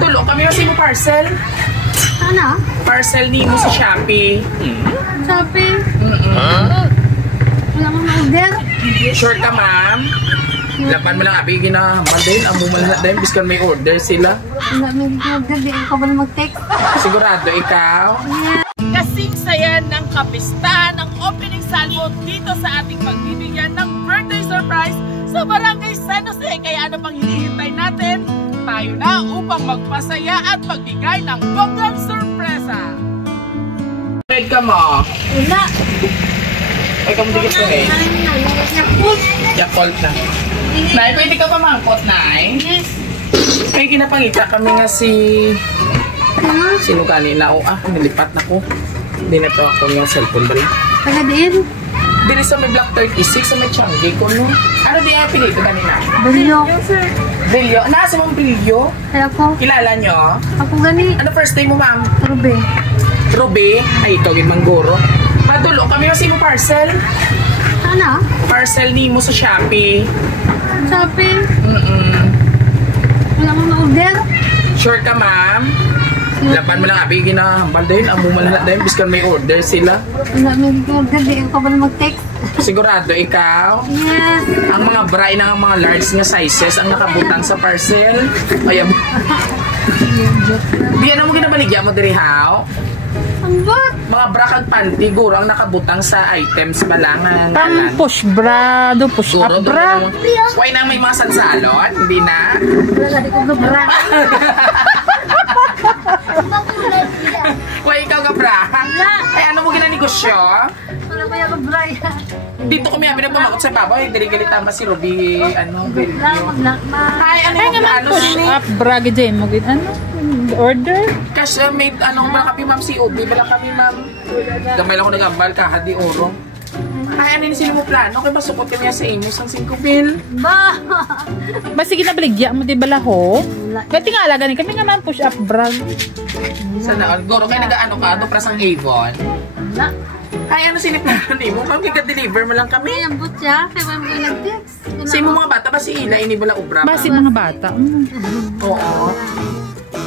Padulo kami kasi mo parcel. Ano? Parcel ni mo sa Shopee. Shopee? Wala kang order? Sure ka, ma'am? Laban mo lang abi, ginahambal din. Ang bumalala din, biskan may order sila. Wala may order, di ikaw ba na mag-text? Sigurado ikaw? Yeah. Kasing saya ng kapistahan ng opening salvo dito sa ating pagbibigyan ng birthday surprise sa Barangay San Jose. Kaya ano pang hinihintay natin? Tayo na upang magpasaya at magbigay ng bonggang sorpresa. Read ka mo? Wala. Ay, kamudikit ko eh. Yakult na. Nay, pwede ka pa mangkot, Nay? Yes. Ay, kinapangita kami nga si... Sino kanina? Nilipat na ko. Hindi na to ako yung cellphone ba rin? Taga din? Dili sa may Block 36 sa may Changi ko, no? Ano di ang pinito kanina? Bilyo. Bilyo? Nasa mong Bilyo? Kaya ako. Kilala nyo? Ako gani. Ano first name mo, ma'am? Ruby. Ruby? Ay, ito, Manggoro. Padulo kami kasi mo parcel. Ano? Parcel ni mo sa Shopee. Shopee? Wala kang order? Sure ka, ma'am? Laban mo lang abi, ginahambal din. Ang bumalala din, biskan may order sila. Wala may order, di ikaw ba na mag-text? Sigurado ikaw? Yes. Ang mga bra ng mga large nga sizes ang nakabutang sa parcel. Ay, bigyan mo ginabaligya mo diri haw. Ang bot? Mga bra kag panty guro ang nakabutang sa items balangan. Pang push bra, do push up bra. Why nang may mga sansalon? Hindi na. Wala di ko gabra. Why ikaw ka bra? Ay ano mo ginanegosyo? Wala pa yung gabra yan. Dito kami namin nagpamakot sa baboy. Dili galit tama si Ruby. Ano? Ay, ano yung ano Push up bra gid mo gid ano? Order? Kasi may anong bala kami ma'am si Ubi. Bala kami ma'am. Gamay lang ko nagambal kahadi oro. Ay, ano yung sino mo plano? Kaya masukot kami sa inyo sang 5 mil. Ba! Basta ginabaligya mo di balaho. Gati nga alaga ni kami nga man push up bra. Sana guro kay nagaano ka do para sang Avon. Wala. Ay, ano siniplano ni mo? Ma'am, kika-deliver mo lang kami. Ay, ang bot siya. Kaya mo yung nag-text. Sa mo mga bata ba si Ila? Ini bala ubra ba? Basi mga bata. Oo.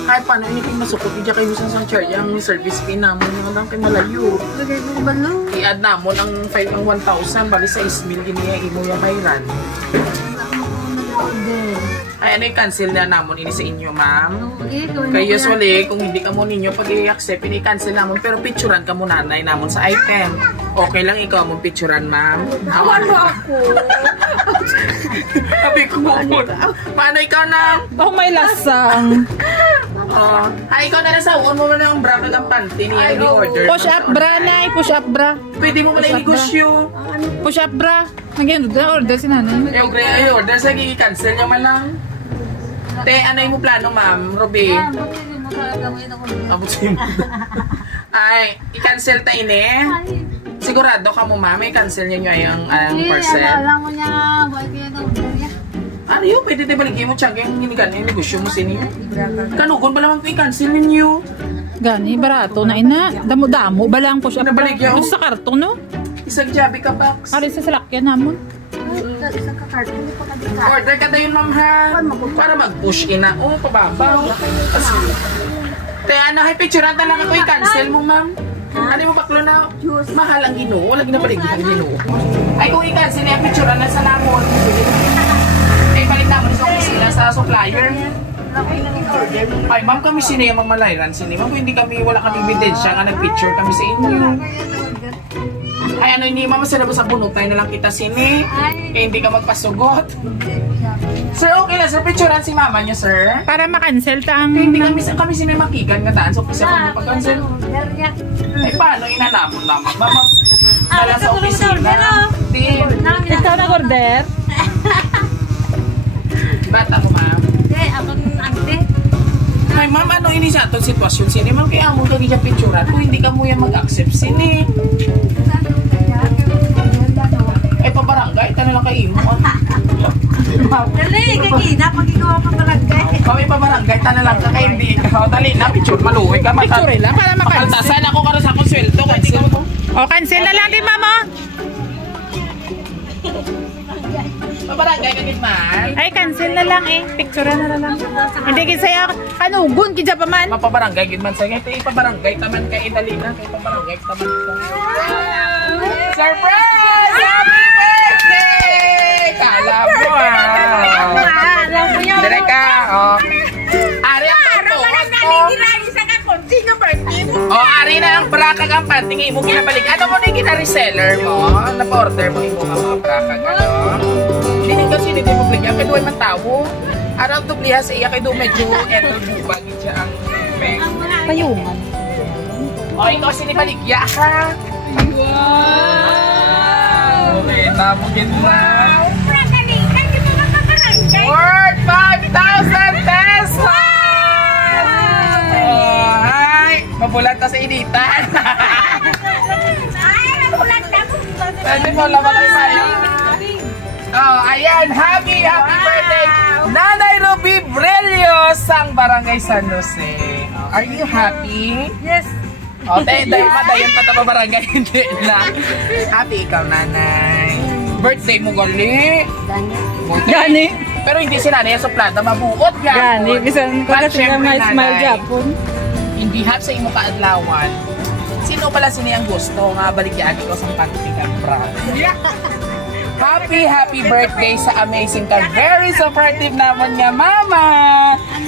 Kahit paano, hindi kayo masukot. Hindi kayo gusto sa charge. Ang service fee naman yung lang kayo malayo. Lagay mo balo. I-add namon ang 1,000. Bali sa ismil, iniya imo yung mayran. Wala mo ko nag-order. Ay, ano yung cancel na namon ini sa inyo, ma'am? Okay, Kaya usually, kung hindi ka mo ninyo pag i-accept, ini-cancel namon. Pero picturean ka mo nanay namon sa item. Okay lang ikaw mong picturean, ma'am? Awan mo ako. Sabi ko mo. Paano ikaw na? Oh, may lasang. Ay, ikaw na nasa uon mo na ang bra kag ang panty niya yung order. Push up bra na, push up bra. Pwede mo mala i-negosyo. Push up bra. Nagyan na order si nanay. Ay, order sa i-cancel niya man lang. Te, ano yung mo plano, ma'am? Ruby? Abot sa'yo mo. Ay, i-cancel tayo ni. Sigurado ka mo, ma'am, i-cancel niya nyo ang parcel. Alam mo niya, buhay ko yung order niya. Ano yun? Pwede tayo baligyan mo, tsaka yung negosyo mo siniyo. Kanugon ba naman i-cancel ninyo? Gani, barato na ina. Damo-damo ba lang push up bra? Nabaligyan. Sa karton, no? Isang jabi ka, box. Ari sa salakyan namon. Isang kakarton, hindi pa kadika. Order ka tayo, ma'am, ha? Para mag-push in na. Oo, pababaw. Kaya ano, hay picturean talaga ko i-cancel mo, ma'am. Ano mo baklo na? Mahal ang Ginoo. Wala ginabaligyan ang Ginoo. Ay, kung i-cancel na yung picturean na sa namon. Ay, balik naman sa opisina sa supplier. Ay, ma'am, kami siniya magmalayran. Ma'am, kung hindi kami, wala kami ebidensya nga nag-picture kami sa inyo. Ay, ano hindi, ma'am, masarap sa bunutay na lang kita sini. Kaya hindi ka magpasugot. Sir, okay lang, sir. Picturean si mama niyo, sir. Para ma-cancel ta ang... Hindi kami sini makikan nga taan. So, pisa kami pag-cancel. Ay, paano? Inanapon naman. Mama, dala sa opisina. Ito nag-order? Bata mo, ma'am. Hindi, ako ante. Ay, ma'am, ano ini sa itong sitwasyon sini? Ma'am, kaya mo lagi siya picturean. Kung hindi ka mo yan mag-accept sini. Ay, pabarangay. Ito na lang kayo mo. Dali, kagina, pag-igawa pa barangay. Kami pabarangay. Ito na lang ka kayo. Hindi ikaw. Dali na, picture. Maluwi ka. Picture lang para ma-cancel. Makaltasan ako karon sa akong sweldo. Cancel mo. O, cancel na lang din, mama. Pabarangay ka man. Ay, cancel na lang eh. Picture na lang. Hindi kisaya kanugun, kidya pa man. Mapabarangay gid man sa kay ipabarangay taman kay Idalina kay pabarangay taman ko. Surprise! Happy birthday! Kala mo Dire ka, oh. Ari ang pagtuwas mo. Oh, ari na ang brakag ang panting mo kinabalik. Ano mo na yung gina-reseller mo? Napa-order mo yung mga brakag, ano? Hindi kasi hindi mo bigyan. Kaya doon man tao. Araw dubliha sa iya. Kaya doon medyo eto bubag siya ang peg. Payungan. O, ito kasi ni Baligya, ha? Wow! Okay, tapogin mo. Worth 5,000 pesos! Oh, hi! Mabulat na sa initan. Pwede mo lamang kayo sa'yo. Oh, ayan. Happy birthday! Nanay Ruby Brelios sang Barangay San Jose. Are you happy? Yes. O, dayon pa ito pa barangay. Hindi lang. Happy ikaw, nanay. Birthday mo, gali. Gani. Pero hindi si nanay suplada, mabuot yan. Gani. Bisan ko kasi na may smile Japon. Hindi hap sa imo kaadlawan. Sino pala siniyang gusto nga baligyan ko sa pagtigan, bra? Happy birthday sa amazing ka. Very supportive naman nga, mama.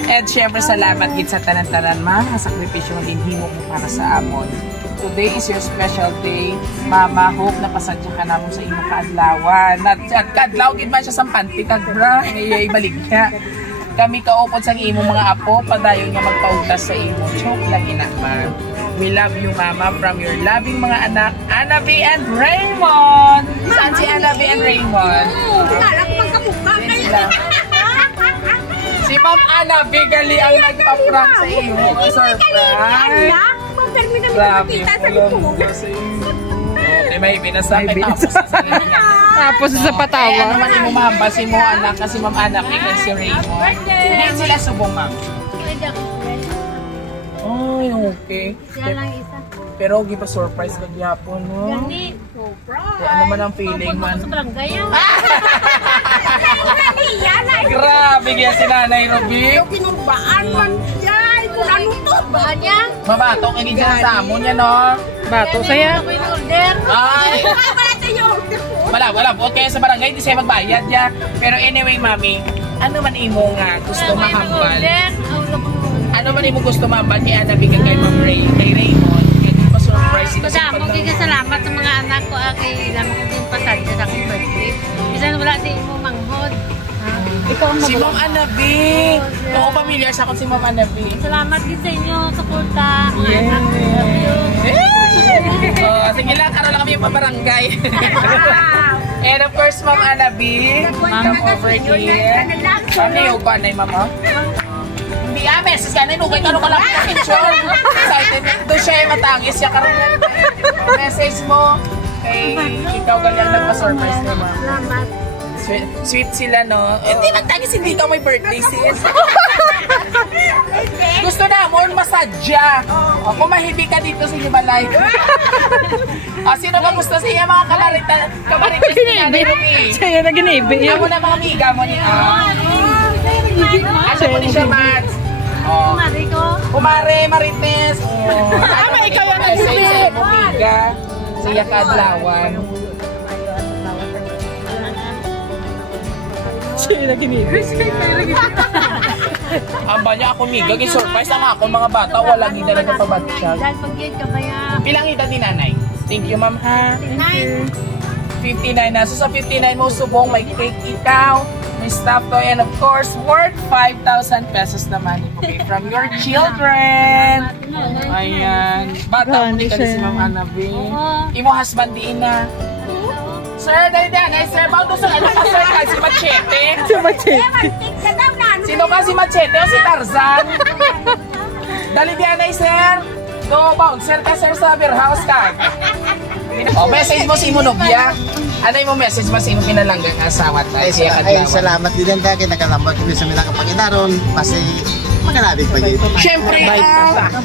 And syempre, salamat gid sa tanan-tanan, mga sakripisyo din himo mo para sa amon. Today is your special day. Mama, hope na pasadya ka namon sa imo kaadlawan. At kadlaw gid man siya sa pantikag, bra. Ay baligya. Kami kaupod sa imo mga apo, padayon nga magpaugtas sa imo. Choke lang inakman. We love you, Mama, from your loving mga anak, Anabi and Raymond. Saan si Anabi and Raymond? Si Ma'am Anabi gali ang nagpa-prank sa iyo. Surprise! Grabe, tulong mo sa iyo. Okay, may binasakit tapos sa sarili. Tapos sa patawa. Kaya naman imo mabasi mo anak kasi Ma'am Anabi and si Raymond. Hindi sila subong, Ma'am. Ay, okay. Siya lang isa. Pero gipa-surprise ka gyapon, no? Gani. Surprise. Kaya ano man ang feeling man. Sa barangay yan. Grabe kaya si Nanay Ruby. Kinumbaan man siya. Kung ano to? Baan niya? Mabatok ang dyan sa amon niya, no? Bato saya. Ako yung order. Ay! Wala tayo order po. Wala. Kaya sa barangay, hindi siya magbayad niya. Pero anyway, mami, ano man imo nga gusto mahambal? Ano man imo gusto mahambal ni Anabi kay Ma'am Ray, kay Raymond? Kaya pa-surprise ito sa Madamo, salamat sa mga anak ko. Kay lamang ko din pasadya sa akong birthday. Bisan wala sa imo manghod. Si Ma'am Anabi. Oo, familiar sa akong si Ma'am Anabi. Salamat din sa inyo, suporta. Mga Yeah. anak ko. Love you. Oh, sige lang, karoon lang kami yung pabarangay. And of course, Ma'am Anabi, come over here. Ano yung kuha na yung mama? Hindi message ka na, inugay ka ka lang yung picture. Excited na. Doon siya yung matangis siya karoon. Message mo kay ikaw galing nagpa-surprise na ma'am. Salamat. Sweet sila, no? Hindi nagtangis, hindi ka may birthday, sis. Gusto na mo, masadya. O, kung mahibig ka dito sa Himalay. Sino ba gusto sa iya mga kamaritas si Nanay Ruby? Saya na ginibi. Amo na mga amiga mo niya. Ano mo ni siya, Mads? Kumari ko. Kumare, Marites. Tama, ikaw yung nag-ibig. Sa imo, amiga. Sa iya kaadlawan. Saya na ginibi. Amba niya ako, miga. Surprise ang ako mga bata. Walang hindi na nagpapabatsyag. Dahil pag-iit ka ba yan? Ilang edad ni nanay? Thank you, ma'am, ha? 59 na. So, sa 59 mo, subong, may cake ikaw, may stuff toy, and of course, worth 5,000 pesos naman. Okay, from your children. Ayan. Bata mo ni ka si Ma'am Anabi. Imo husband diin na. Sir, dali na. Sir, bawang gusto na pa, sir, ka si Machete. Si Machete. Sino ka si Machete o si Tarzan? Dali diyan na, sir. Do, bouncer ka, sir, sa beer house ka. O, message mo si Munobia. Ano yung message mo sa imo pinalanggang asawa? Ay, salamat din ka kay nagkalambot kami sa mga kapanginaron. Kasi Magkanatin pa dito. Siyempre,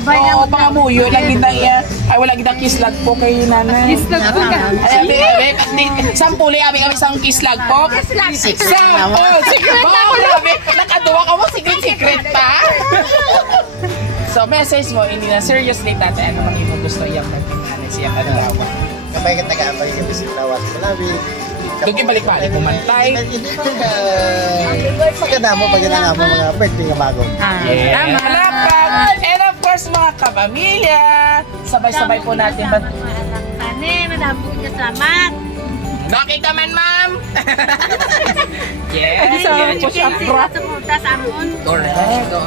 mga muyo, lagi na yan. Ay, wala gitang kislag po kay nanay. Kislag po ka. Ay, sampuli, abi kami isang kislag po. Sampul! Grabe, nakaduwa ka mo, secret pa. So, message mo, hindi na seriously, tatay, ano mang imong gusto iyang magtinanay siya kadalawa. Kapag taga-abay ka sa tawas malawi. Doon yung balik-balik kumantay. Maganda mo mga birthday nga bago. Yeah. Malapag! And of course, mga kapamilya, sabay-sabay po natin. Mga anak kani, madami po salamat. Okay ka man, ma'am? Yes. Sumunta sa amon. Correct.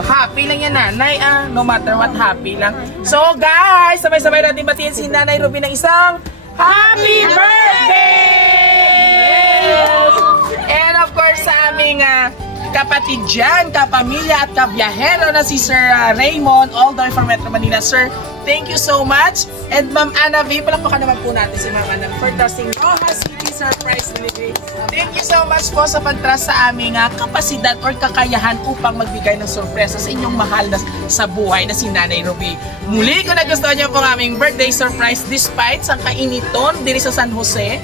Happy lang yan, nanay. No matter what, happy lang. So, guys, sabay-sabay natin batiin si Nanay Ruby ng isang Happy Birthday! And of course, sa aming kapatid dyan, kapamilya at kabiyahero na si Sir Raymond, all the way from Metro Manila. Sir, thank you so much. And Ma'am Ana V, palakpakan naman po natin si Ma'am Ana for trusting Roja City Surprise Delivery. Thank you so much po sa pag-trust sa aming kapasidad or kakayahan upang magbigay ng sorpresa sa inyong mahal na sa buhay na si Nanay Ruby. Muli, kung nagustuhan niyo po ang aming birthday surprise despite sa kainiton diri sa San Jose,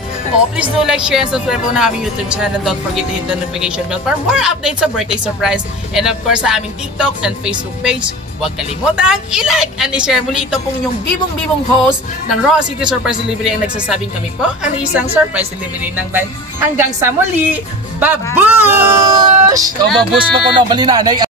please do like, share, and subscribe po na aming YouTube channel. Don't forget to hit the notification bell for more updates sa birthday surprise. And of course, sa aming TikTok and Facebook page, huwag kalimutan i-like and i-share. Muli ito pong yung bibong-bibong host ng Roja City Surprise Delivery ang nagsasabing kami po ang isang surprise delivery ng time. Hanggang sa muli, babush! O babush na ko na, bali nanay.